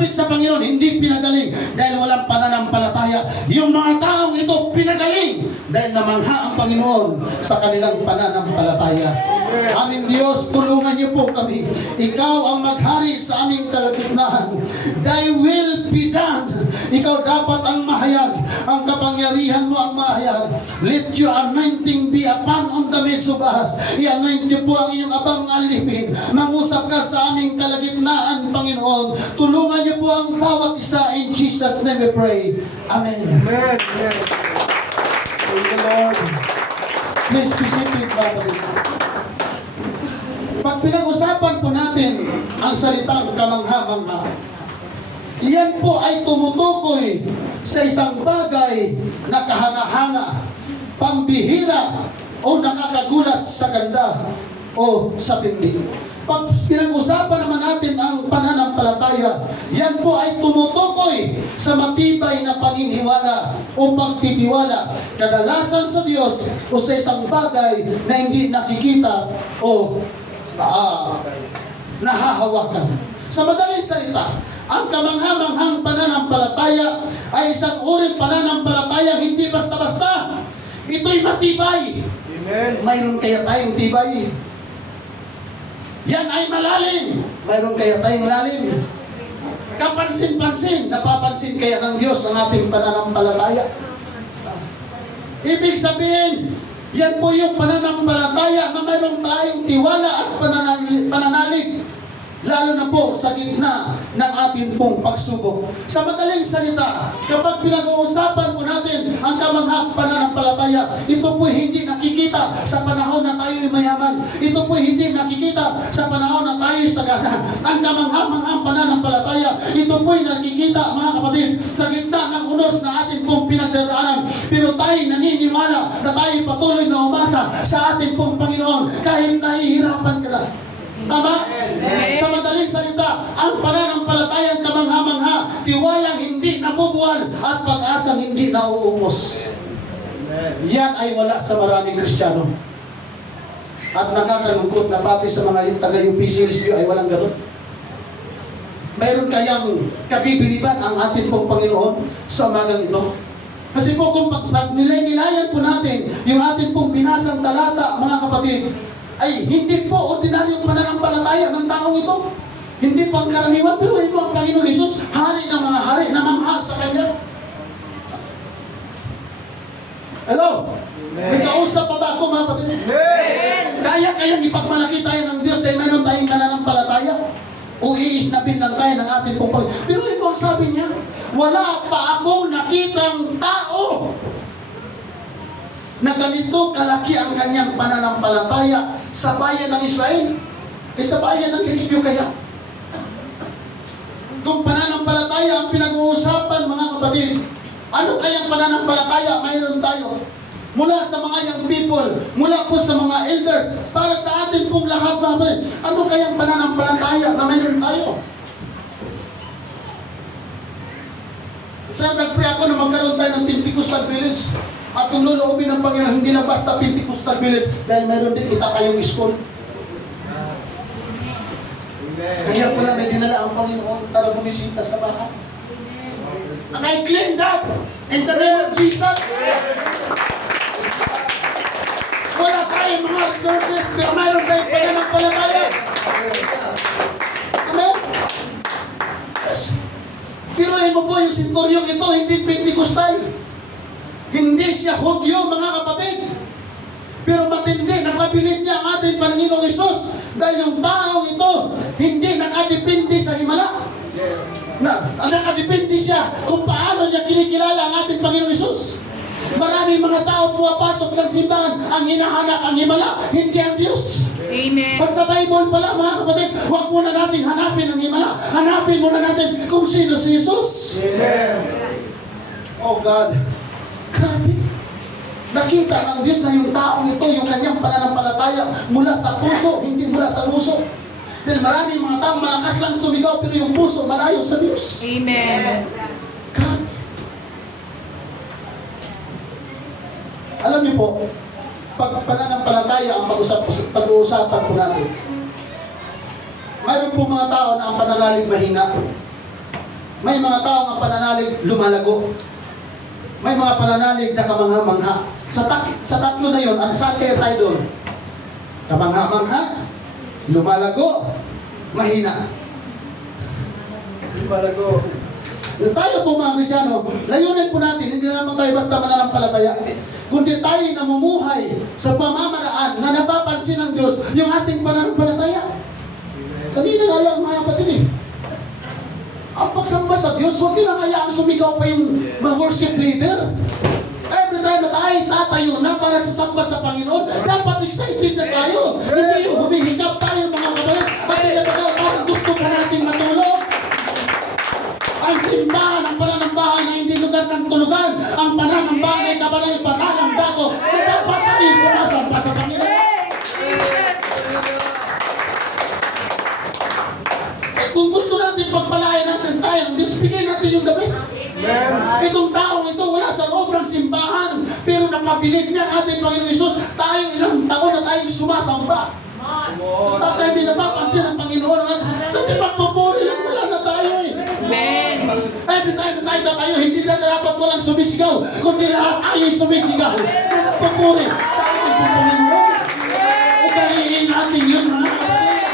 lumapit sa Panginoon, hindi pinagaling dahil walang pananampalataya. Yung mga taong ito pinagaling dahil namangha ang Panginoon sa kanilang pananampalataya. Aming Diyos, tulungan niyo po kami. Ikaw ang maghari sa aming kalagitnaan. Thy will be done. Ikaw dapat ang mahayag. Ang kapangyarihan mo ang mahayag. Let your anointing be upon on the midst of us. I-anoint niyo po ang inyong abang alipin. Mangusap ka sa aming kalagitnaan, Panginoon. Tulungan niyo po ang bawat isa. In Jesus' name we pray. Amen. Amen. Praise the Lord. Please be seated, Father. Pag pinag-usapan po natin ang salitang kamangha-mangha, iyan po ay tumutukoy sa isang bagay na kahanga-hanga, pambihira, o nakakagulat sa ganda o sa tindi. Pag pinag-usapan naman natin ang pananampalataya, yan po ay tumutukoy sa matibay na paniniwala o pagtitiwala, kadalasan sa Diyos o sa isang bagay na hindi nakikita o nahahawakan. Sa madaling salita, ang kamangha-manghang pananampalataya ay isang uring pananampalataya hindi basta-basta. Ito'y matibay. Amen. Mayroon kaya tayong tibay. Yan ay malalim. Mayroon kaya tayong lalim. Kapansin-pansin, napapansin kaya ng Diyos ang ating pananampalataya. Ibig sabihin, yan po yung pananampalataya na mayroon tayong tiwala at pananalig. Lalo na po sa gitna ng ating pong pagsubok. Sa madaling salita, kapag pinag-uusapan po natin ang kamanghang pananampalataya, ito po hindi nakikita sa panahon na tayo'y mayaman. Ito po hindi nakikita sa panahon na tayo'y sagana. Ang kamanghang pananampalataya, ito po'y nakikita, mga kapatid, sa gitna ng unos na ating pong pinagdaraanan. Pero tayo'y naniniwala na tayo'y patuloy na umasa sa ating pong Panginoon kahit nahihirapan ka na. Tama? Sa madaling salita, ang pananampalatayang kamangha-mangha, tiwalang hindi nabubuwal at pag-asang hindi nauubos. Yan ay wala sa maraming Kristiyano. At nakakalungkot na pati sa mga taga-UPCLSU ay walang ganun. Mayroon kayang kabibiliban ang ating pong Panginoon sa umagang ito. Kasi po kung pag nilay-nilayan po natin yung ating pong binasang talata, mga kapatid, ay hindi po ordinaryong pananampalataya ng taong ito. Hindi pangkaraniwan, pero ito ang Panginoon Jesus, hari ng mga hari, namamahal sa Kanya. Hello? May kausap pa ba ako, mga kapatid? Kaya-kayang ipagmalaki tayo ng Diyos dahil mayroon tayong pananampalataya? O iisnapin lang tayo ng ating pong Panginoon? Pero ito ang sabi niya, wala pa akong nakitang tao na ganito kalaki ang kanyang pananampalataya sa bayan ng Israel. Sa bayan ng Israel kaya. Kung pananampalataya ang pinag-uusapan, mga kapatid, ano kayang pananampalataya mayroon tayo? Mula sa mga young people, mula po sa mga elders, para sa atin pong lahat, mga kapatid, ano kayang pananampalataya na mayroon tayo? Sir, nag-pray ako na magkaroon tayo ng Pentecostal Village. At kung luluobin ng Panginoon, hindi na basta Pentecostal Village, dahil mayroon din itatayong school. Kaya pala may dinala ang Panginoon para bumisita sa bahay. And I claim that in the name of Jesus. Wala tayong mga resources, pero mayroon tayong pananampalataya. Amen? Yes. Pero mo po yung senturyong ito, hindi Pentecostal. Hindi siya Hudyo, mga kapatid. Pero matindi, nakabilib niya ang ating Panginoong Hesus dahil yung taong ito hindi nakadepende sa himala. Nakadepende siya kung paano niya kinikilala ang ating Panginoong Hesus. Maraming mga tao pumapasok ng simbahan, ang hinahanap ang himala, hindi ang Diyos. Amen. Pag sa Bible pala, mga kapatid, huwag muna natin hanapin ang himala. Hanapin muna natin kung sino si Jesus. Amen. Oh God. Grabe. Nakita ng Diyos na yung taong ito, yung kanyang pananampalataya mula sa puso, hindi mula sa puso. Dahil maraming mga taong malakas lang sumigaw, pero yung puso malayo sa Diyos. Amen. Grabe. Alam niyo po, pag pananampalataya ang pag-uusapan po natin, mayroon po mga tao na ang pananalig mahina. May mga taong ang pananalig lumalago. May mga pananalig na kamangha-mangha. Sa tatlo na yun, saan kaya tayo doon? Kamangha-mangha, lumalago, mahina. Lumalago. Tayo po mga Kristyano, layunin po natin, hindi naman tayo basta mananampalataya, kundi tayo namumuhay sa pamamaraan na napapansin ng Diyos yung ating pananampalataya. Kanina nga lang mga kapatid ang pagsamba sa Diyos, huwag din ang hayaan sumigaw pa yung mga worship leader. Every time na tayo tatayo na para sa samba sa Panginoon, dapat excited na tayo. Hindi yung humihingap tayo mga kapatid, kasi parang gusto pa natin matulog. Ang simbahan, ang pananambahan ay hindi lugar ng tulugan. Ang pananambahan ay kabalay pananambago na dapat tayo sumasamba sa Panginoon. Kung gusto natin pagpalain natin tayo, bigay natin yung the best. Itong taong ito wala sa loob ng simbahan, pero napabilig niya ating Panginoon Isus, tayo ilang taon na tayong sumasamba. At tayo binapapansin ng Panginoon kasi pagpupuri lang wala na tayo eh. Every time na tayo, hindi na dapat walang sumisigaw, kundi lahat tayo sumisigaw. Pagpupuri sa ating Panginoon. Ugaliin natin yun mga kapatid.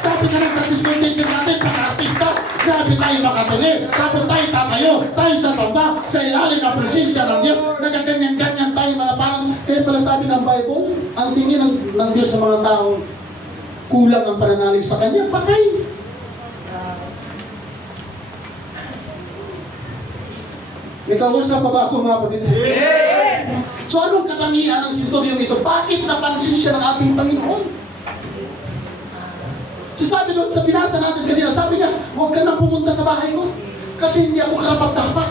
Sabi ka lang sa discontention natin, sa artista, grabe tayo makatuli. Tapos tayo tatayo, tayo sasamba sa ilalim na presensya ng Diyos. Nagaganyan-ganyan tayo mga parang, kaya pala sabi ng Bible, ang tingin ng Diyos sa mga taong kulang ang pananalig sa Kanya, patay. May kausap pa ba ako mga kapatid? So anong katangian ng senturyon ito? Bakit napansin siya ng ating Panginoon? So sabi doon sa binasa natin kanina, sabi niya, huwag ka nang pumunta sa bahay ko kasi hindi ako karapat-dapat.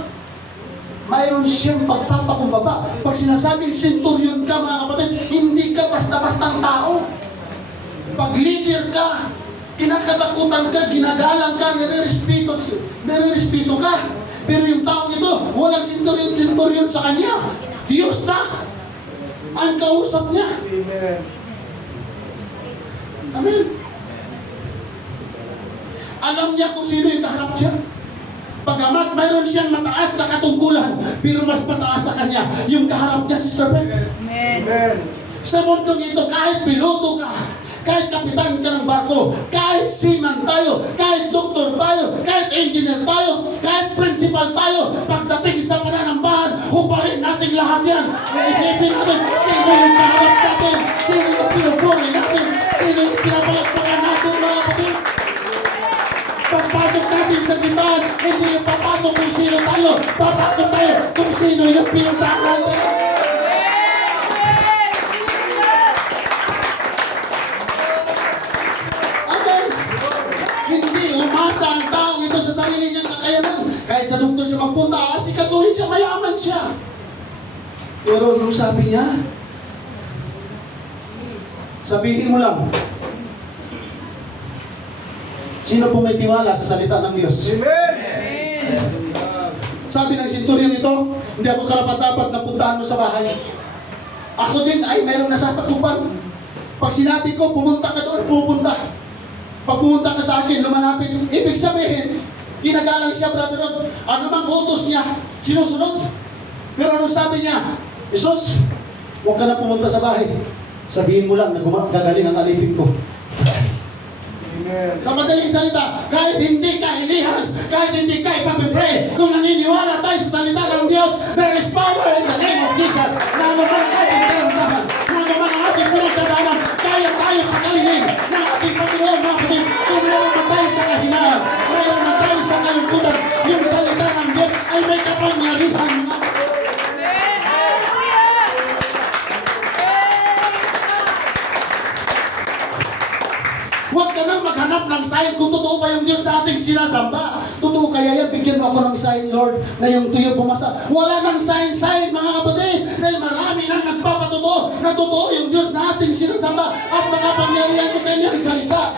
Mayroon siyang pagpapakumbaba. Pag sinasabing senturyon ka mga kapatid, hindi ka basta-bastang tao. Pag leader ka, kinakatakutan ka, ginagalang ka, nire-respeto ka. Pero yung taong ito, walang senturyon sa kanya. Diyos na ang kausap niya. Amen. Alam niya kung sino yung kaharap siya. Pagamat mayroon siyang mataas na katungkulan, pero mas mataas sa kanya yung kaharap niya si Serpent. Amen. Sa mundong ito, kahit piloto ka, kahit kapitan ka ng barko, kahit seaman tayo, kahit doktor tayo, kahit engineer tayo, kahit principal tayo, pagdating sa pananambahan, hubarin natin lahat yan. Isipin natin, sino yung kaharap natin, sino yung pinupuri natin, sino yung pinapalagpakan natin mga kapatid. Pagpasok natin sa simbahan, hindi yung papasok kung sino tayo, papasok tayo kung sino yung pinuntahan natin. Hindi umasa ang taong ito sa sarili niyang kakayanan. Kahit sa doktor siya magpunta, asikasuhin siya, mayaman siya. Pero yung sabi niya, sabihin mo lang, sino po may tiwala sa salita ng Diyos? Amen. Sabi ng senturyon ito, hindi ako karapat-dapat na puntahan mo sa bahay. Ako din ay mayroong nasasakupan. Pag sinabi ko, pumunta ka doon, pupunta. Pag pumunta ka sa akin, lumalapit. Ibig sabihin, ginagalang siya, brother Rod. Ano mang utos niya, sinusunod. Pero anong sabi niya? Jesus, huwag ka na pumunta sa bahay. Sabihin mo lang na gagaling ang alipin ko. Amen. Sa madaling salita, kahit hindi ka Elihas, kahit hindi ka ipapipray, kung naniniwala tayo sa salita ng Diyos, there is power in the name of Jesus. Na naman ang ating karamdaman, na naman ang ating pinagdadaanan, kaya tayo pakalingin ng ating Panginoon, mga kapatid. Kung meron man tayo sa kahinaan, meron man tayo sa kalungkutan, yung salita ng Diyos ay may kapangyarihan, mga kapatid. Huwag ka nang maghanap ng sign kung totoo ba yung Diyos na ating sinasamba. Totoo kaya yan, bigyan mo ako ng sign, Lord, na yung tuyo pumasa. Wala nang sign, mga kapatid, dahil marami nang nagpapatotoo na totoo yung Diyos na ating sinasamba at makapangyarihan ko kanyang salita.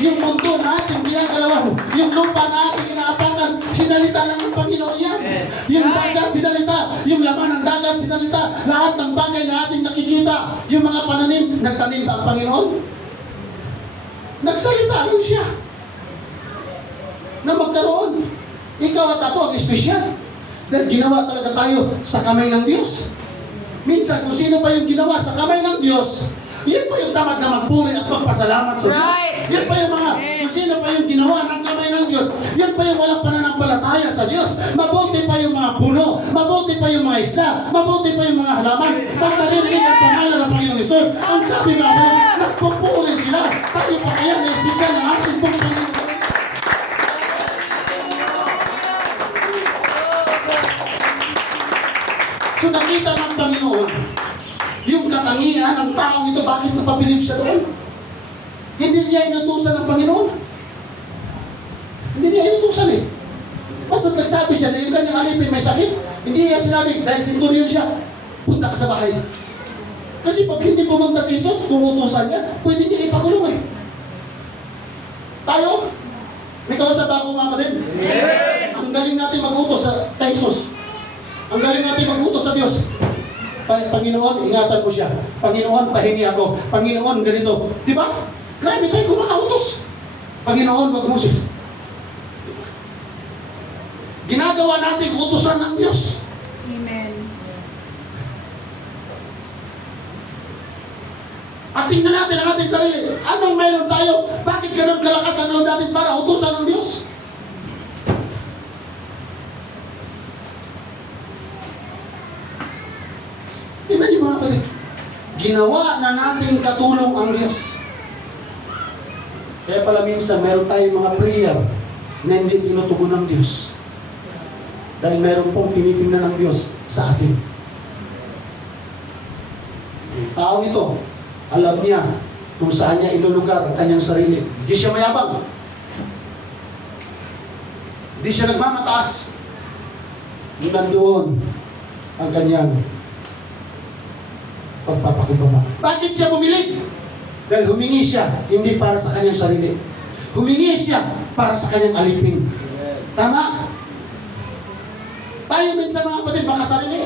Yung mundo na ating ginagalawan, yung lupa na ating inaapakan, sinalita lang ng Panginoon yan. Yung dagat, sinalita. Yung laman ng dagat, sinalita. Lahat ng bagay na ating nakikita. Yung mga pananim, nagtanim ba ang Panginoon? Nagsalita lang siya. na magkaroon. Ikaw at ako ang espesyal. Dahil ginawa talaga tayo sa kamay ng Diyos. Minsan, kung sino pa yung ginawa sa kamay ng Diyos, yan pa yung tamad na magpuri at magpasalamat sa Diyos. Right. Yan pa yung mga, kung sino pa yung ginawa ng kamay ng Diyos, yan pa yung walang pananampalataya sa Diyos. Mabuti pa yung mga puno, mabuti pa yung mga isda, mabuti pa yung mga halaman. Pag naririnig ang pangalan ng Panginoong Isus, ang sabi mga kapatid, nagpupuri sila. Tayo pa kaya na espesyal ng ating pong Panginoon. So nakita ng Panginoon, yung katangian ng taong ito, bakit napabilib siya doon? Hindi niya inutusan ng Panginoon. Hindi niya inutusan eh. Basta nagsabi siya na yung kanyang alipin may sakit, hindi niya sinabi, dahil centurion siya, punta ka sa bahay. Kasi pag hindi pumunta si Jesus, kung utusan niya, pwede niya ipakulong eh. Tayo, may kausap ako mga kapatid. Ang galing natin mag-utos sa Jesus. Ang galing natin mag-utos sa Diyos. Panginoon, ingatan mo siya. Panginoon, pahingi ako. Panginoon, ganito. Di ba? Grabe tayo kumakautos. Panginoon, wag mo siya. Ginagawa natin utusan ng Diyos. Amen. At tingnan natin ang ating sarili. Anong mayroon tayo? Bakit ganun kalakas ang loob natin para utusan ng Diyos? Tingnan niyo mga kapatid. Ginawa na natin katulong ang Diyos. Kaya pala minsan meron tayong mga prayer na hindi tinutugon ng Diyos. Dahil meron pong tinitingnan ng Diyos sa atin. Ang taong ito, alam niya kung saan niya ilulugar ang kanyang sarili. Hindi siya mayabang. Hindi siya nagmamataas. Nandoon ang kanyang pagpapakumbaba. Bakit siya bumili? Dahil humingi siya, hindi para sa kanyang sarili. Humingi siya para sa kanyang alipin. Tama? Tayo minsan mga kapatid, makasarili.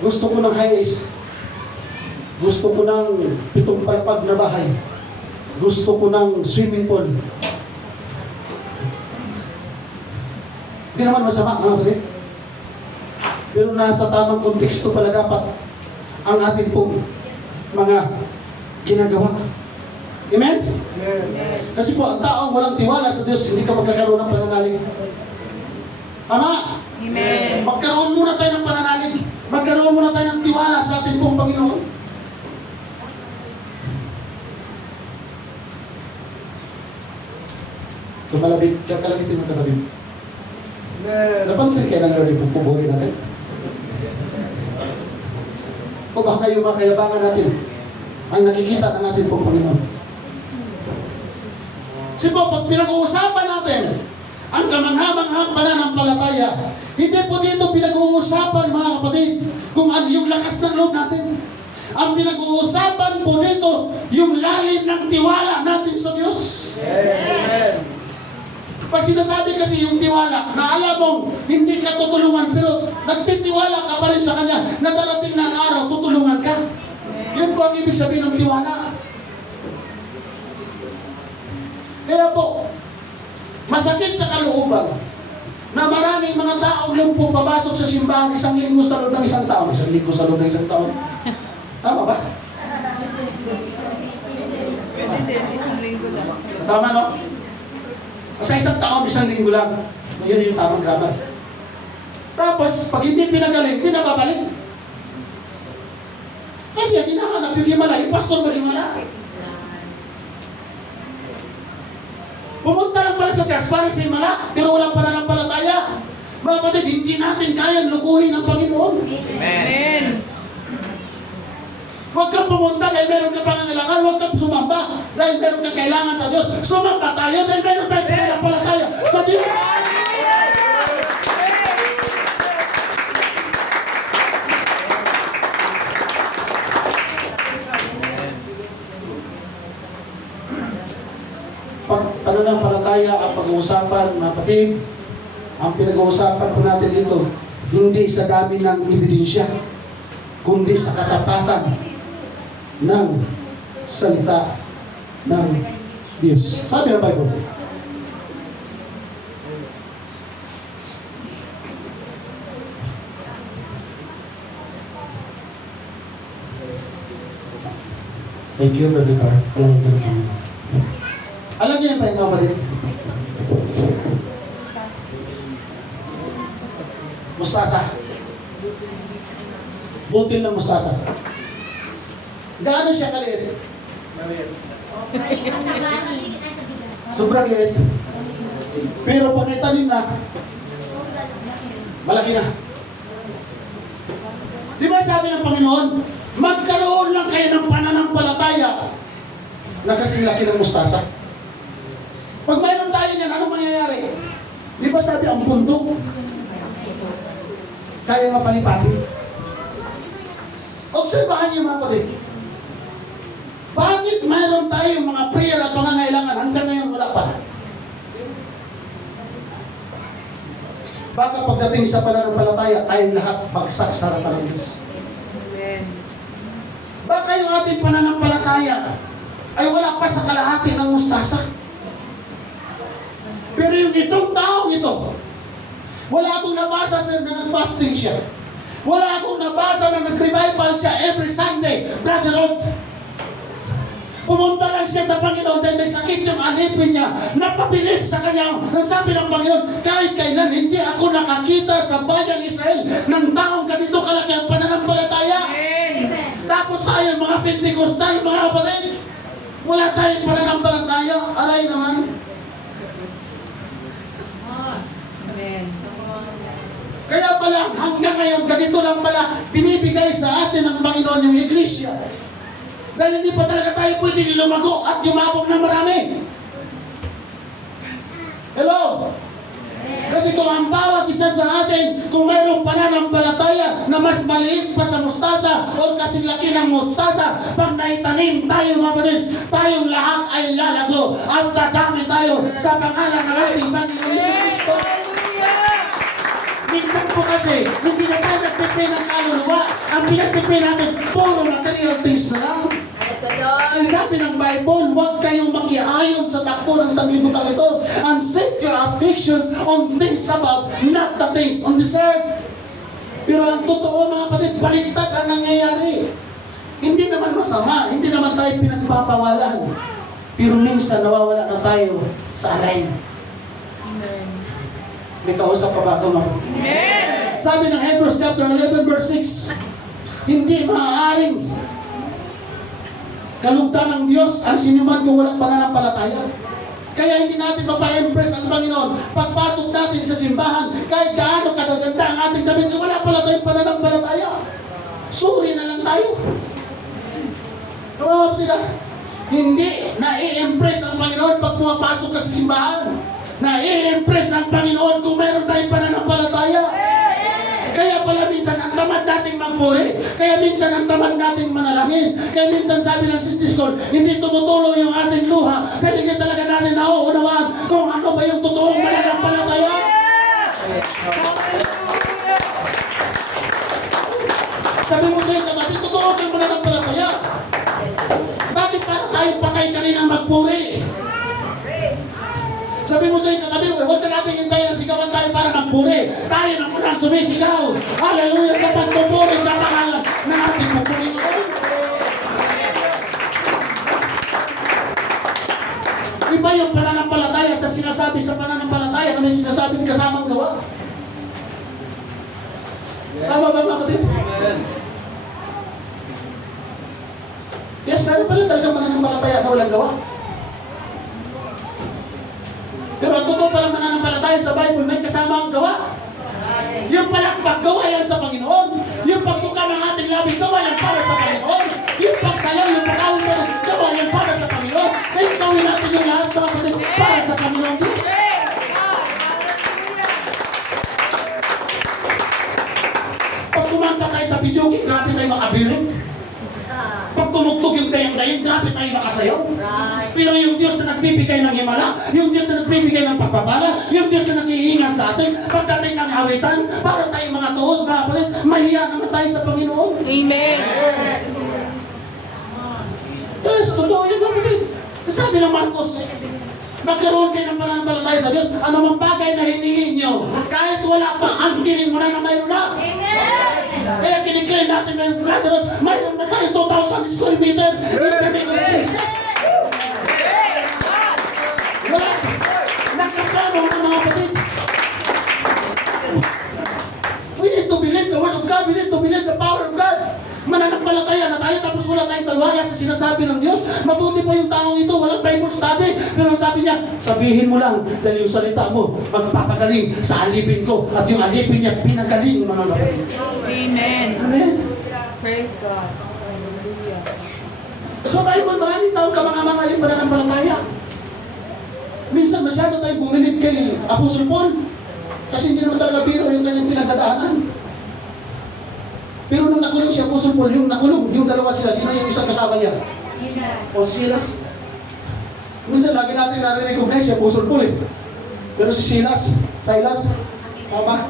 Gusto ko ng high-ace. Gusto ko ng 7 palpag na bahay. Gusto ko ng swimming pool. Hindi naman masama mga kapatid. Pero nasa tamang konteksto pala dapat ang ating pong mga ginagawa. Amen? Amen. Kasi po, ang taong walang tiwala sa Diyos, hindi ka magkakaroon ng pananalig. Tama? Amen. Magkaroon muna tayo ng pananalig. Magkaroon muna tayo ng tiwala sa ating pong Panginoon. Tumalabit, kakalabitin mo katabi. Amen. Napansin kayo ng Lord yung pupuri natin? O baka yung mga kayabangan natin ang nakikita ng ating pong Panginoon. Kasi po, pag pinag-uusapan natin ang kamangha-manghang pananampalataya, hindi po dito pinag-uusapan mga kapatid kung ano yung lakas ng loob natin. Ang pinag-uusapan po dito yung lalim ng tiwala natin sa Diyos. Yes, amen. Pag sinasabi kasi yung tiwala, na alam mong hindi ka tutulungan, pero nagtitiwala ka pa rin sa Kanya, na darating na ang araw, tutulungan ka. Yan po ang ibig sabihin ng tiwala. Kaya po, masakit sa kalooban na maraming mga taong lumpo papasok sa simbahan 1 linggo sa loob ng 1 taon. 1 linggo sa loob ng 1 taon. Tama ba? Pwede din, isang linggo lang. Tama, no? Sa 1 taon, 1 linggo lang. Yun yung tamang grammar. Tapos, pag hindi pinagaling, hindi na babalik. Kasi ang hinahanap yung himala, yung pastor maghimala. Pumunta lang pala sa church para sa himala, pero walang pananampalataya. Mga kapatid, hindi natin kayang lukuhin ang Panginoon. Amen. Huwag kang pumunta dahil meron kang pangangailangan. Huwag kang sumamba dahil meron kang kailangan sa Diyos. Sumamba tayo dahil meron tayong pananampalataya sa Diyos. Pananampalataya ang pag-uusapan, mga kapatid. Ang pinag-uusapan po natin dito, hindi sa dami ng ebidensya, kundi sa katapatan ng salita ng Diyos. Sabi ng Bible. Thank you, Brother Carl. Alam niyo yung pahinga kapatid? Mustasa. Butil ng mustasa. Gaano siya kaliit? Sobrang liit. Pero pag naitanim na, malaki na. Di ba sabi ng Panginoon, magkaroon lang kayo ng pananampalataya na kasing laki ng mustasa. Pag mayroon tayo niyan, anong mangyayari? Di ba sabi ang bundok? Kaya mapalipatin. Obserbahan niyo mga kapatid. Bakit mayroon tayong mga prayer at pangangailangan hanggang ngayon wala pa? Baka pagdating sa pananampalataya, tayong lahat bagsak sa harapan ng Diyos. Amen. Baka yung ating pananampalataya ay wala pa sa kalahati ng mustasa. Pero yung itong taong ito, wala akong nabasa sa na nag-fasting siya. Wala akong nabasa na nag-revival siya every Sunday. Brother Rod, pumunta lang siya sa Panginoon dahil may sakit yung alipin niya. Napabilib sa kanya. Nasabi ng Panginoon, kahit kailan hindi ako nakakita sa bayang Israel ng taong ganito kalaki ang pananampalataya. Amen. Tapos tayo mga Pentecostal, mga kapatid, wala tayong pananampalataya. Aray naman. Amen. Kaya pala, hanggang ngayon, ganito lang pala binibigay sa atin ng Panginoon yung Iglesia. Dahil hindi pa talaga tayo pwede lumago at yumabong na marami. Hello? Kasi kung ang bawat isa sa atin, kung mayroong pananampalataya na mas maliit pa sa mustasa o kasing laki ng mustasa, pag naitanim tayo mga kapatid, tayong lahat ay lalago at dadami tayo sa pangalan ng ating Panginoon Yesu Cristo. Minsan po kasi, hindi na tayo nagpipay ng kaluluwa. Ang pinagpipay natin, puro material things na lang. Ang sabi ng Bible, huwag kayong makiayon sa takbo ng sanglibutan ito. And set your afflictions on things above, not the things on this earth. Pero ang totoo mga kapatid, baliktad ang nangyayari. Hindi naman masama, hindi naman tayo pinagpapawalan. Pero minsan nawawala na tayo sa alay. Amen. May kausap pa ba ito? Amen. Sabi ng Hebrews chapter 11 verse 6, hindi maaaring kalugdan ng Diyos ang sinuman kung walang pananampalataya. Kaya hindi natin mapa-impress ang Panginoon. Pagpasok natin sa simbahan, kahit gaano kadaganda ang ating damit, wala pala tayong pananampalataya. Suri na lang tayo. Hindi na-i-impress ang Panginoon pag pumapasok ka sa simbahan. Na-i-impress ang Panginoon kung meron tayong pananampalataya. Kaya pala minsan ang tamad nating magpuri. Kaya minsan ang tamad nating manalangin. Kaya minsan sabi ng City School, hindi tumutuloy yung ating luha. Dahil hindi talaga natin nauunawaan kung ano ba yung totoong pananampalataya. Sabi mo sa ito, natin totoo kang pananampalataya. Bakit para tayo patay kanina magpuri? Sabi mo sa katabi mo, huwag na natin hintayin na sigawan tayo para magpuri. Tayo na muna ang sumisigaw. Hallelujah sa pagpupuri sa pangalan ng ating Panginoon. Iba yung pananampalataya sa sinasabi sa pananampalataya na may sinasabing kasamang gawa. Tama ba mga kapatid? Yes, meron pala talaga pananampalataya na walang gawa. Pero ang totoo palang mananampalataya sa Bible, may kasama ang gawa. Yung palang paggawa yan sa Panginoon. Yung pagbuka ng ating labi, gawa yan para sa Panginoon. Yung pagsayaw, yung pagawin natin, gawa yan para sa Panginoon. Kaya gawin natin yung lahat mga kapatid para sa Panginoon Diyos. Pag kumanta tayo sa video game, grabe tayo makabirin. Pag tumugtog yung dayang-dayang, grabe tayo makasayaw. Pero yung Diyos na nagbibigay ng himala, yung Diyos na nagbibigay ng pagpapala, yung Diyos na nag-iingat sa atin, pagdating ng awitan, para tayong mga tuhod, mga kapatid, mahiya naman tayo sa Panginoon. Amen. Yes, totoo yun mga kapatid. Sabi ng Marcos, magkaroon kayo ng pananampalataya sa Diyos, anumang bagay na hiningi nyo, kahit wala pa, angkinin mo na mayroon na. Kaya kiniklaim natin na yung brother, mayroon na tayo 2,000 square meter in the name of Jesus. Wala. Nakaplano ang mga kapatid. We need to believe the word of God. We need to believe the power of God. Mananampalataya na tayo tapos wala tayong talwaya sa sinasabi ng Diyos. Mabuti pa yung taong ito, walang Bible study. Pero ang sabi niya, sabihin mo lang dahil yung salita mo magpapagaling sa alipin ko. At yung alipin niya pinagaling mga kapatid. Amen. Amen. Praise God. Hallelujah. So Bible, maraming taong kamanga-manga yung pananampalataya. Minsan masyado tayong bumilib kay Apostle Paul. Kasi hindi naman talaga biro yung kanyang pinagdadaanan. Pero nung nakulong si Apostle Paul, yung nakulong, yung dalawa sila, sino yung isang kasama niya? O Silas. Minsan lagi natin nare-recognize si Apostle Paul eh. Pero si Silas, tama?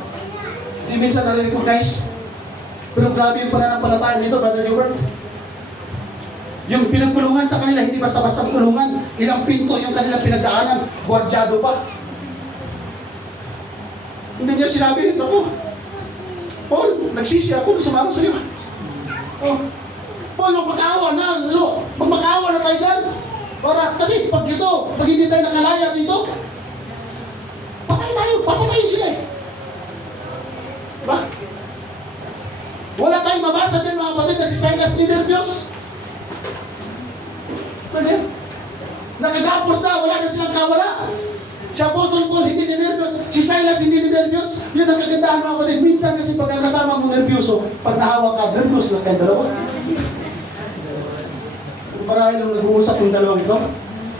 Hindi minsan nare-recognize. Pero grabe yung pananampalataya nito, Brother Gilbert. Yung pinagkulungan sa kanila, hindi basta-basta kulungan. Ilang pinto yung kanilang pinagdaanan, gwardyado pa. Hindi niya sinabi, ako, Paul, nagsisi ako, sumama sa iyo. Oh, Paul, magmakaawa na, magmakaawa na tayo dyan. Para, kasi pag hindi tayo nakalaya dito, papatayin sila eh. Diba? Wala tayong mabasa dyan mga kapatid na si Silas ni Nervios. Sige. Nakagapos na, wala na silang kawala. Si Apostle Paul, hindi ni nervyos. Si Silas, hindi ni nervyos. Yun ang kagandahan mga kapatid. Minsan kasi pagkakasama mong nervyoso, pag nahawa ka, nervyos lang kayo dalawa. Marahil nung nag-uusap yung dalawang ito,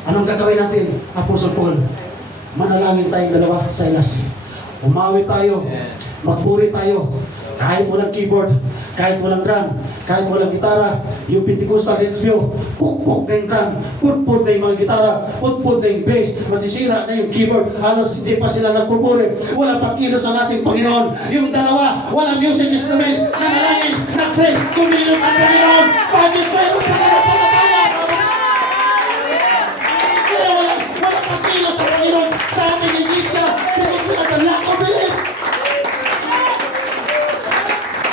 anong gagawin natin? Apostle Paul, manalangin tayong dalawa, Silas. Umawi tayo, magpuri tayo. Kahit walang keyboard, kahit walang drum, kahit walang gitara, yung Pentecostal Hillsview, pukpuk na yung drum, putput na yung mga gitara, putput na yung bass, masisira na yung keyboard, halos hindi pa sila nagpupuri. Walang pagkilos ang ating Panginoon. Yung dalawa, walang music instruments, nanalangin, nag-pray, kumilos ang Panginoon. Bakit mayroon pa na palataya? Kaya walang pagkilos ang Panginoon sa ating iglesia, because we have the lack of belief.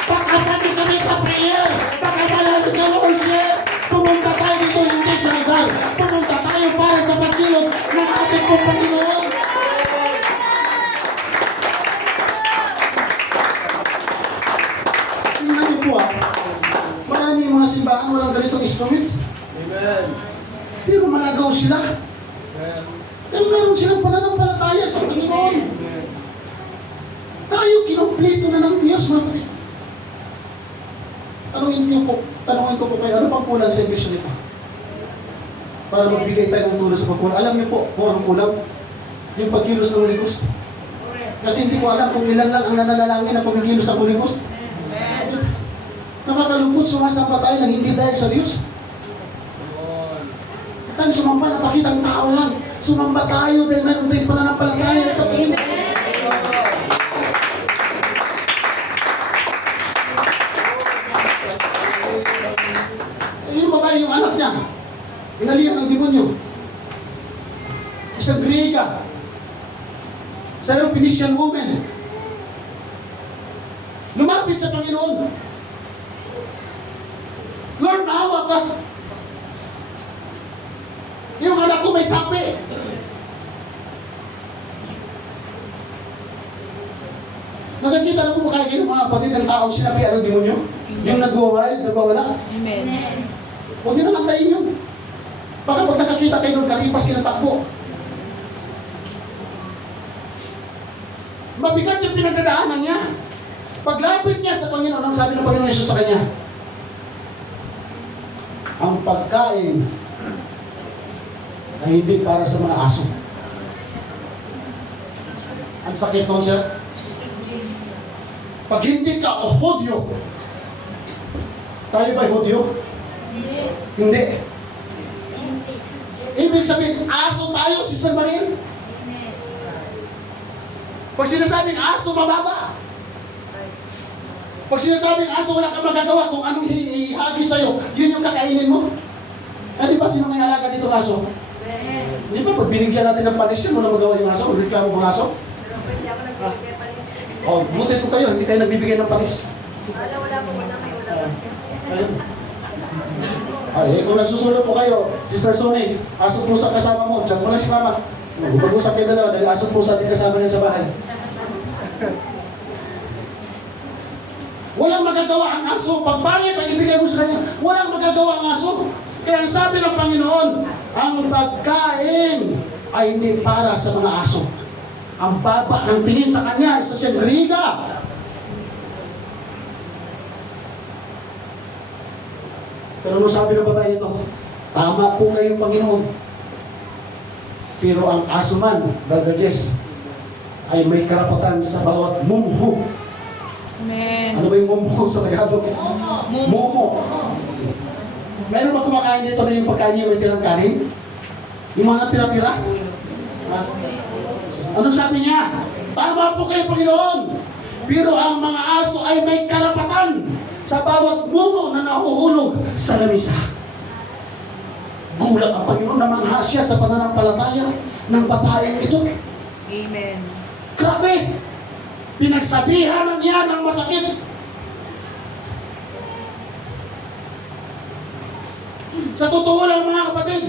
Pagkapati kami sa prayer, pagkapalagi sa worship, pumunta tayo dito hindi sa lugar. Pumunta tayo para sa pagkilos ng ating pong Panginoon. Tingnan niyo po maraming mga simbahan walang ganitong instruments. Amen. Pero malagaw sila. Amen. Dahil meron silang pananampalataya sa Panginoon. Tayo kinumpleto na ng Diyos mga kapatid. Tanungin ko po kayo, ano pang kulang sa mission nito? Para magbigay tayo ng tulong sa pagkulang. Alam niyo po kung anong kulang? Yung pagkilos ng Holy Ghost. Kasi hindi ko alam kung ilan lang ang nananalangin na pagkilos ng Holy Ghost. Nakakalungkot, sumasamba tayo nang hindi dahil sa Diyos. Tang sumamba, napakitang tao lang. Sumamba tayo dahil mayroon tayong pananampalataya sa Panginoon. Yung babae, yung anak niya, inalihan ng demonyo. Isang Griega, Syrophoenician woman, lumapit sa Panginoon. Lord, maawa ka. Yung anak ko may sapi. Nakakita na po ba kayo mga kapatid ng taong sinabi ang demonyo? Yung nagwawala? Amen. Huwag nyo nang antayin yun. Baka pag nakakita kayo doon, kalipas kayo ng takbo. Mabigat yung pinagdadaanan niya. Paglapit niya sa Panginoon, ang sabi ng Panginoon Yesus sa kanya, ang pagkain ay hindi para sa mga aso. Ang sakit nun, sir. Pag hindi ka o Hudyo, tayo ba'y Hudyo? Hindi. Ibig sabihin, aso tayo, Sister Marie. Pag sinasabing aso, mababa. Pag sinasabing aso, wala kang magagawa kung anong ihagi sa'yo, yun yung kakainin mo. Eh, di ba sino may alaga dito aso? Di ba, pag binigyan natin ng panis yan, wala magawa yung aso, reklamo ng aso? Pero pwede ako nagbibigay panis. O, buti po kayo, hindi kayo nagbibigay ng panis. Wala po, wala kayo, wala po siya. Ayun. Ay, kung nagsusunod po kayo, Sister Sonny, aso pusa kasama mo, chat mo na si Mama. Mag-usap kayo dalawa, dahil aso pusa din kasama niya sa bahay. Walang magagawa ang aso. Pag pangit ang ibigay mo sa kanya, walang magagawa ang aso. Kaya ang sabi ng Panginoon, ang pagkain ay hindi para sa mga aso. Ang baba ng tingin sa kanya, isa siyang riga. Pero ano sabi ng babae ito? Tama po kayo, Panginoon. Pero ang aso man, Brother Jess, ay may karapatan sa bawat mumho. Amen. Ano ba yung mumho sa Tagalog? Momo. Meron ba kumakain dito na yung pagkain yung may tirang kanin? Yung mga tira-tira? Ha? Ano sabi niya? Tama po kayo, Panginoon. Pero ang mga aso ay may karapatan sa bawat bungo na nahuhulog sa lamisa. Gulat ang Panginoon na mangha siya sa pananampalataya ng babaeng ito. Amen. Grabe! Pinagsabihan niya ng masakit. Sa totoo lang mga kapatid,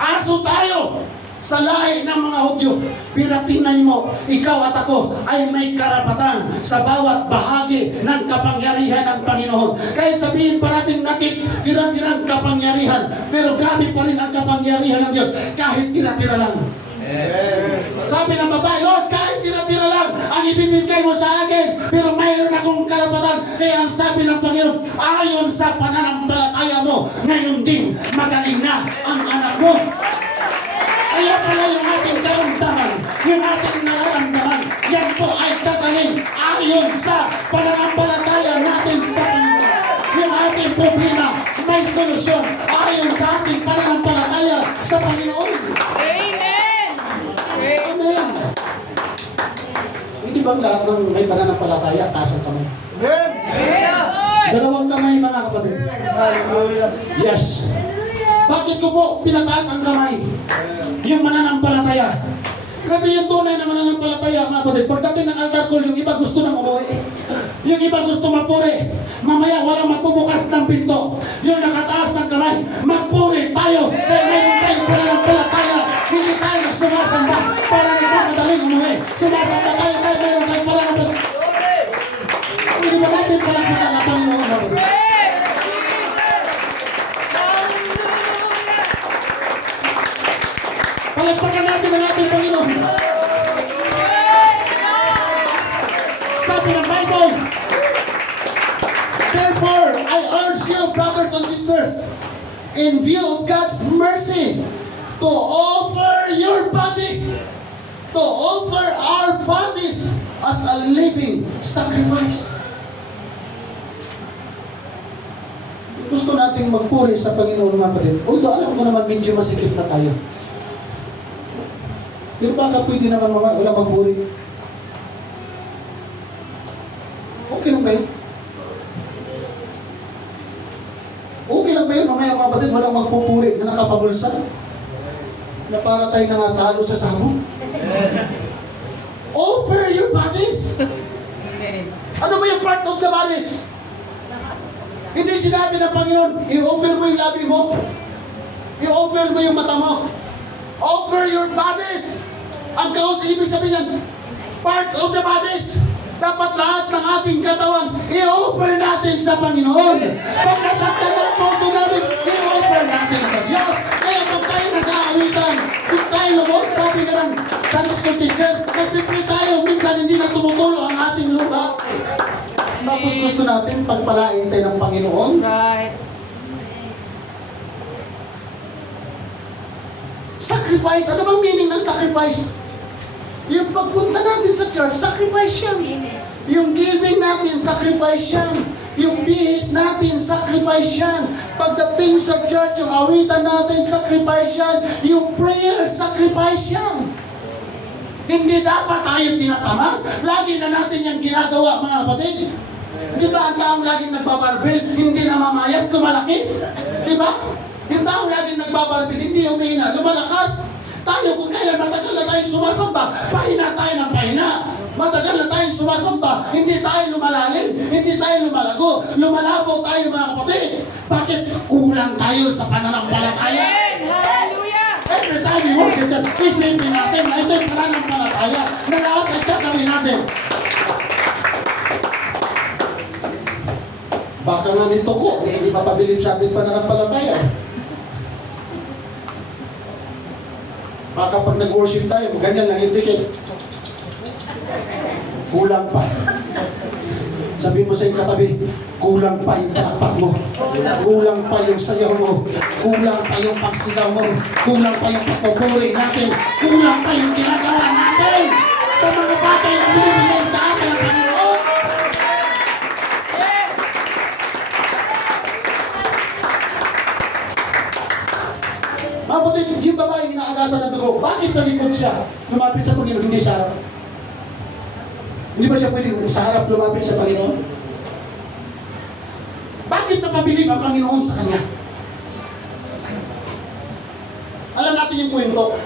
aso tayo sa lahi ng mga Hudyo. Pero tingnan mo, ikaw at ako ay may karapatan sa bawat bahagi ng kapangyarihan ng Panginoon. Kaya sabihin pa natin tira-tirang kapangyarihan, pero grabe pa rin ang kapangyarihan ng Diyos kahit tira-tira lang. Sabi ng babae, Lord, kahit tira-tira lang ang ibibigay mo sa akin, pero mayroon akong karapatan. Kaya ang sabi ng Panginoon, ayon sa pananampalataya mo, ngayon din magaling na ang anak mo. Kaya pala yung ating karamdaman, yung ating nararamdaman, yan po ay gagaling ayon sa pananampalataya natin sa Panginoon. Yung ating problema may solusyon ayon sa ating pananampalataya sa Panginoon. Amen. Amen. Hindi ba lahat ng may pananampalataya, taas ang kamay? Dalawang kamay mga kapatid. Yes. Bakit ko po pinataas ang kamay? Yung mananampalataya. Kasi yung tunay na mananampalataya, mga kapatid, pagdating ng altar call, yung iba gusto nang umuwi. Yung iba gusto magpuri. Mamaya walang magbubukas ng pinto. Yung nakataas ng kamay, magpuri tayo. Dahil mayroon tayong pananampalataya. Hindi tayo sumasamba para nagmamadaling umuwi. Sumasamba tayo dahil mayroon tayong pananampalataya. Hindi ba natin palakpakan ang Panginoon, mga kapatid? Palagpakan natin ang ating Panginoon. Sabi ng Bible, therefore, I urge you, brothers and sisters, in view of God's mercy, to offer your body, to offer our bodies as a living sacrifice. Gusto nating magpuri sa Panginoon, mga kapatid. Although alam ko naman medyo masikip na tayo. Pero baka pwede naman mga wala magpuri. Okay lang ba yun? Okay lang ba yun? Mamaya mga kapatid, walang magpupuri na nakapabulsa. Na para tayo nangatalo sa sabong. Offer your bodies. Amen. Ano ba yung part of the bodies? Hindi sinabi ng Panginoon, i-offer mo yung labi mo. I-offer mo yung mata mo. Offer your bodies. Ang kaot, ibig sabihin yan, parts of the bodies. Dapat lahat ng ating katawan, i-offer natin sa Panginoon. Pag nasaktan ang puso natin, i-offer natin sa Diyos. Kaya kung tayo nag-aawitan, kung tayo lumot, sabi ka ng Sunday school teacher, nagpipray tayo, minsan hindi na tumutulo ang ating luha. Tapos gusto natin pagpalain tayo ng Panginoon. Right. Sacrifice. Ano bang meaning ng sacrifice? Yung pagpunta natin sa church, sacrifice yan. Yung giving natin, sacrifice yan. Yung bihis natin, sacrifice yan. Pagdating sa church, yung awitan natin, sacrifice yan. Yung prayer, sacrifice yan. Hindi dapat tayo tinatamad. Lagi na natin yan ginagawa, mga kapatid. Di ba ang taong laging nagbabarbel, hindi namamayat, kumalaki? Di ba? Yung ba ang laging nagbabarbid, hindi humihina, lumalakas? Tayo kung kailan matagal na tayong sumasamba, pahina tayo ng pahina. Matagal na tayong sumasamba, hindi tayo lumalalim, hindi tayo lumalago, lumalabo tayo mga kapatid. Bakit? Kulang tayo sa pananampalataya. Amen! Hallelujah! Every time we worship God, isipin natin na ito'y pananampalataya na lahat ay gagawin natin. Baka nga nito ko, hindi mapabilib sa ating pananampalataya. Baka pag nag-worship tayo, ganyan lang yung ticket. Kulang pa. Sabihin mo sa iyong katabi, kulang pa yung palakpak mo. Kulang pa yung sayaw mo. Kulang pa yung pagsigaw mo. Kulang pa yung pagpupuri natin. Kulang pa yung ginagawa natin sa mga bagay na binibigay sa atin ng Panginoon. Yes! Mga kapatid, yung babae inaagasan ng dugo, bakit sa likod siya lumapit sa Panginoon, hindi sa harap? Hindi ba siya pwedeng sa harap lumapit sa Panginoon? Bakit napabilib ang Panginoon sa kanya? Alam natin yung kwento.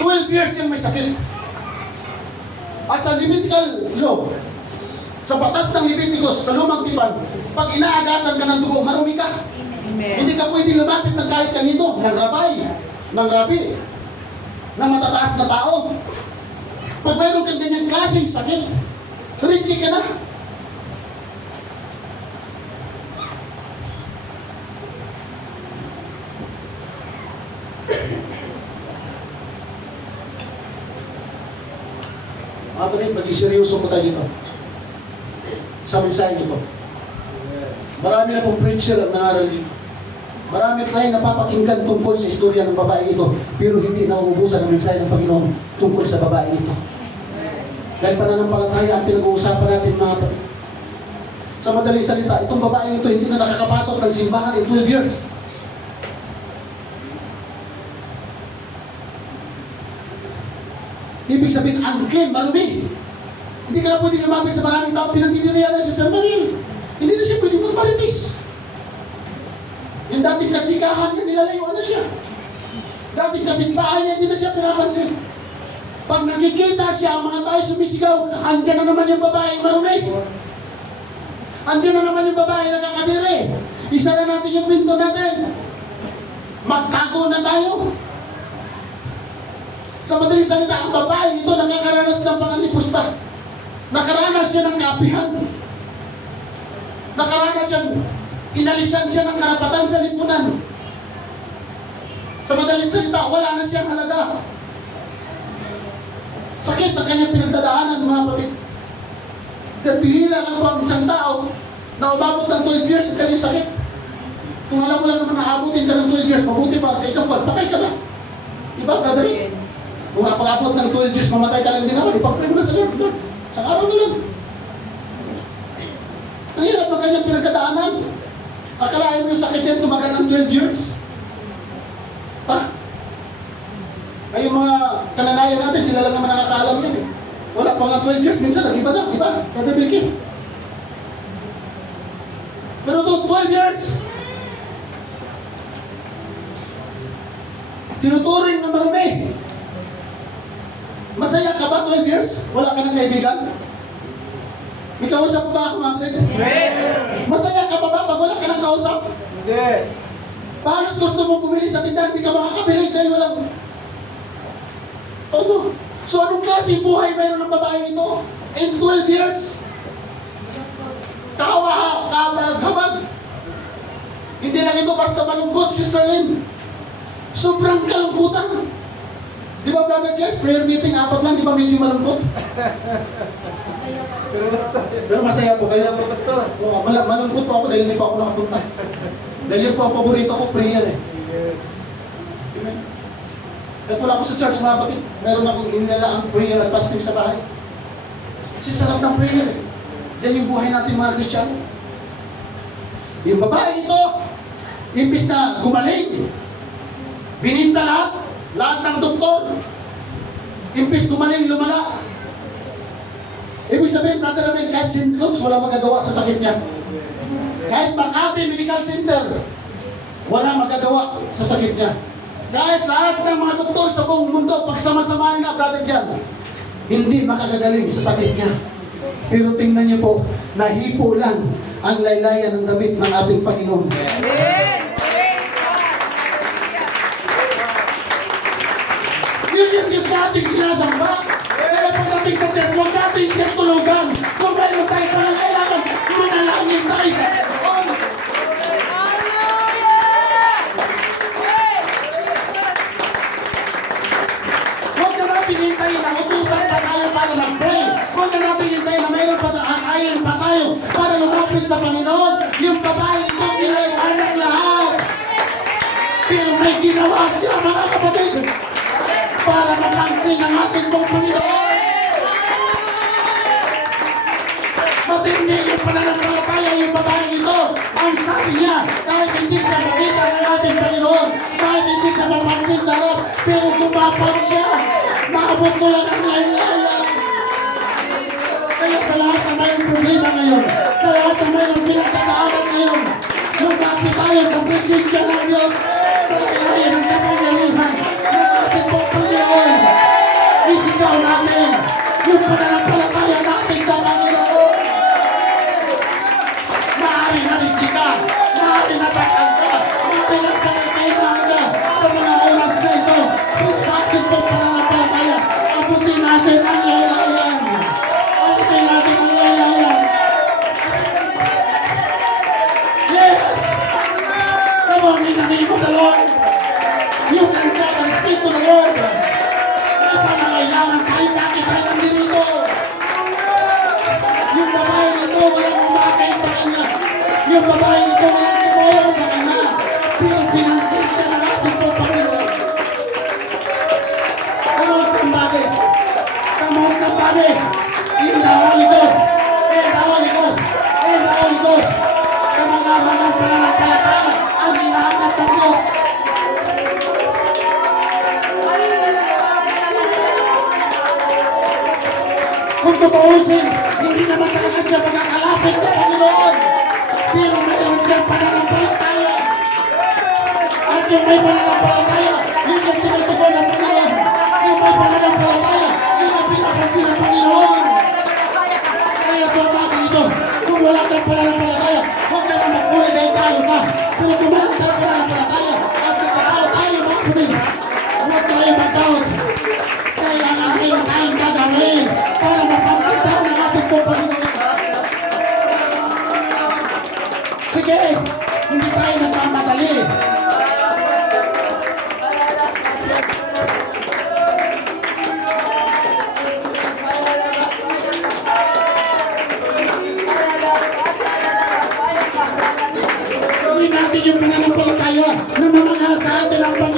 12 years siyang may sakit. As a Levitical law, sa batas ng Leviticus, sa lumang tipan, pag inaagasan ka ng dugo, marumi ka. Amen. Hindi ka pwedeng lumapit ng kahit kanino, ng rabay, ng rabi, ng matataas na tao. Pag mayroon kang ganyang klaseng sakit, reject ka na. Mga kapatid, maging seryoso po tayo dito sa mensahe nito. Marami na pong preacher ang nangaral dito. Marami tayong napapakinggan tungkol sa istorya ng babae ito, pero hindi na umubusan ang mensahe ng Panginoon tungkol sa babae ito. Dahil pananampalataya ang pinag-uusapan natin mga kapatid. Sa madaling salita, itong babae ito hindi na nakakapasok ng simbahan in 12 years. Ibig sabihin, unclean, marumi. Hindi ka na pwedeng lumapit sa maraming tao pinagdidiriyan na si Sir Manil. Hindi na siya pwedeng magmaritis. Yung dating katsikahan niya, nilalayuan na siya. Dating kapitbahay niya, hindi na siya pinapansin. Pag nakikita siya, ang mga tayo sumisigaw, andyan na naman yung babaeng marumi. Andyan na naman yung babae nakakadiri. Isa na natin yung pinto natin. Magtago na tayo. Sa madaling salita, ang babae ito nakakaranas ng pangalipusta. Nakaranas siya ng kapihan. Nakaranas siya, inalisan siya ng karapatan sa lipunan. Sa madaling salita, wala na siyang halaga. Sakit ang kanyang pinagdadaanan, mga kapatid. Dahil bihira lang po ang isang tao na umabot ng 12 years sa kanyang sakit. Kung alam mo lang naman na abutin ka ng 12 years, mabuti pa sa isang buwan, patay ka na. Diba, brother? Kung pag-abot ng 12 years, mamatay ka lang din naman, ipag-pray mo na sa Lord. Sa araw na lang. Ang hirap ng kanyang pinagdadaanan. Akalain mo yung sakit yan, tumagal ng 12 years. Ha? Ay, yung mga kananayan natin, sila lang naman nakakaalam yan eh. Wala pa nga 12 years, minsan nag-iba na, iba, Brother Bilky. Pero ito, 12 years. Tinuturing na marumi. Masaya ka ba 12 years? Wala ka ng kaibigan? May kausap pa ba ako, mga kapatid? Masaya ka pa ba pag wala ka ng kausap? Hindi. Paano gusto mo bumili sa tindahan, hindi ka makakabili dahil walang... Ano? So anong klaseng buhay mayroon ng babae ito? In 12 years? Kabag. Hindi lang ito basta malungkot, Sister Lynn. Sobrang kalungkutan. Di ba, Brother Jess? Prayer meeting, 4 lang, di ba medyo malungkot? Pero masaya. Pero masaya po kayo. Kaya po, Pastor. Oo, malungkot po ako dahil hindi pa ako nakapunta. Dahil yun po ang paborito ko, prayer eh. Amen. Kahit wala ako sa church, mga batid, meron akong inalaang prayer at fasting sa bahay. Kasi sarap ng prayer eh. Yan yung buhay natin mga Kristiyano. Yung babae ito, imbis na gumaling, bininta lahat ng doktor, imbis gumaling, lumala. Ibig sabihin, Brother Ramil, kahit St. Luke's, wala magagawa sa sakit niya. Kahit Makati Medical Center, Walang magagawa sa sakit niya. Kahit lahat ng mga doktor sa buong mundo, pagsama-samahin na, Brother John, hindi makakagaling sa sakit niya. Pero tingnan niyo po, nahipo lang ang laylayan ng damit ng ating Panginoon. Amen. Praise God. Yun yung Diyos natin sinasamba. Kaya pagdating sa church, huwag natin siyang tulugan. Kung mayroon tayo pangangailangan, manalangin tayo sa Panginoon. Huwag na natin hintayin na utusan pa tayo para mag-pray. Huwag na natin hintayin na mayroon pa tayo para lumapit sa Panginoon. Yung babae ito, nilayan ng lahat. Pero may ginawa siya, mga kapatid, para matangkin ang ating pong Panginoon. Matindi yung pananampalataya yung babae ito. Ang sabi niya, kahit hindi siya makita ng ating Panginoon, kahit hindi siya mapansin sa harap, pero gumapang siya. Maabot ko lang ang laylayan. Kaya sa lahat na mayroong problema ngayon, sa lahat na mayroong pinagdadaanan ngayon, lumapit tayo sa presensya ng Diyos, sa laylayan ng kapangyarihan ng ating pong Panginoon. Isigaw natin yung pananampalataya natin sa Panginoon. Maaari na rin ka, maaari na sakal ka, maaari na kailangan ka sa mga oras na ito. Kung sa ating pong pananampalataya, abutin natin ang laylayan. Abutin natin ang laylayan. Yes! Come on, in the name of the Lord. You can shout and speak to the Lord. May pangangailangan tayo, bakit tayo nandito? Yung babae nito, walang umakay sa kanya. Yung babae nito, walang tumulong sa kanya. Pero pinansin siya ng ating po Panginoon. Come on, somebody. Come on, somebody. In the Holy Ghost. In the Holy Ghost. In the Holy Ghost. Kamangama ng pananampalataya ang hinahanap ng Diyos. Kung tutuusin, hindi naman talaga siya magkakalapit sa Panginoon. Pero mayroon siyang pananampalataya. At yung may pananampalataya, yun yung tinutugon ng Panginoon. Yung may pananampalataya, yun ang pinapansin ng Panginoon. Kaya sa umaga ito, kung wala kang pananampalataya, huwag ka na magpuli dahil tayo ka. Pero kung mayroon kang pananampalataya, at kakatao tayo magpuli, huwag tayo magkawat. Kaya ang mayroon tayong gagawin para mapansin tayo ng ating pong Panginoon. Sige, hindi tayo nagmamadali. Gawin natin yung pananampalataya na mamangha sa atin ang Panginoon.